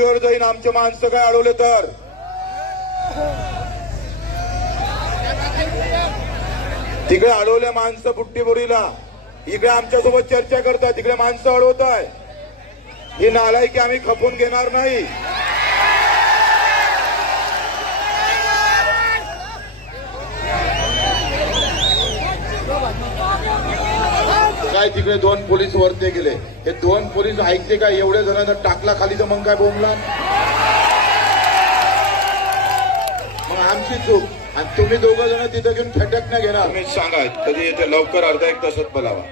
बुट्टीवर जाईन आमचे माणसं काय अडवले तर? तिकडे अडवल्या माणसं बुट्टीबोरीला. इकडे आमच्यासोबत चर्चा करताय तिकडे माणसं अडवत आहे ही नालायकी आम्ही खपून घेणार नाही. काय तिकडे दोन पोलीस वरते गेले? हे दोन पोलीस ऐकते का? एवढ्या जणांना टाकला खाली तर मग काय बोंबला? मग आमची चूक. आणि तुम्ही दोघं जण तिथं घेऊन फटक नाही घेणार. तुम्ही सांगा कधी येते? लवकर अर्धा एक तासात बोलावा.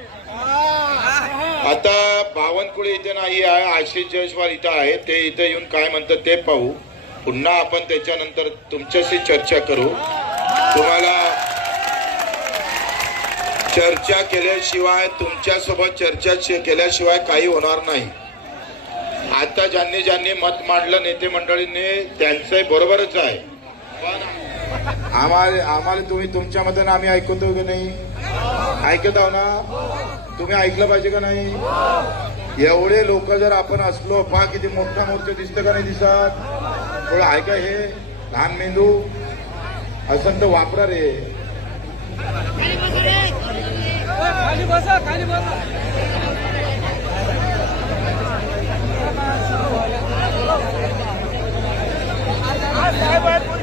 आता बावनकुळे इथे नाही आहे आशिष जयस्वाल इथं आहे. ते इथं येऊन काय म्हणतात ते पाहू. पुन्हा आपण त्याच्यानंतर तुमच्याशी चर्चा करू. तुम्हाला चर्चा केल्याशिवाय तुमच्यासोबत चर्चा केल्याशिवाय काही होणार नाही. आता ज्यांनी ज्यांनी मत मांडलं नेते मंडळींनी त्यांचंही बरोबरच आहे. आम्हाला आम्हाला तुम्ही तुमच्या मतानं आम्ही ऐकतो की नाही? ऐकत आहो ना? तुम्ही ऐकलं पाहिजे का नाही? एवढे लोक जर आपण असलो पहा किती मोठा मोर्चा दिसतं का नाही दिसत? थोडं ऐका हे लहान मेंदू असं तर वापरा रे. साहेब